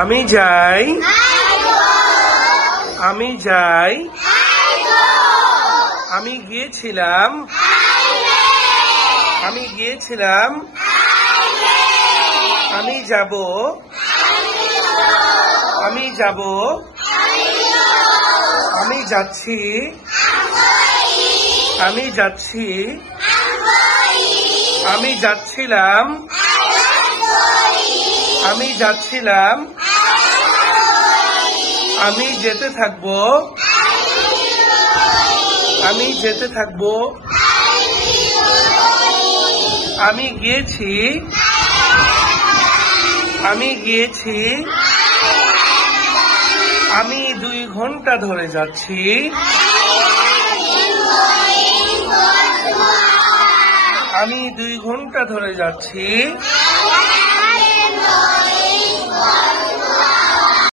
আমি যাই, আমি যাই, আমি গিয়েছিলাম, আমি গিয়েছিলাম, আমি যাব, আমি যাব, আমি যাচ্ছি, আমি যাচ্ছি, আমি যাচ্ছিলাম, আমি যাচ্ছিলাম, আমি যেতে থাকবো, আমি যেতে থাকবো, আমি গিয়েছি, আমি গিয়েছি, আমি 2 ঘন্টা ধরে যাচ্ছি, আমি 2 ঘন্টা ধরে যাচ্ছি।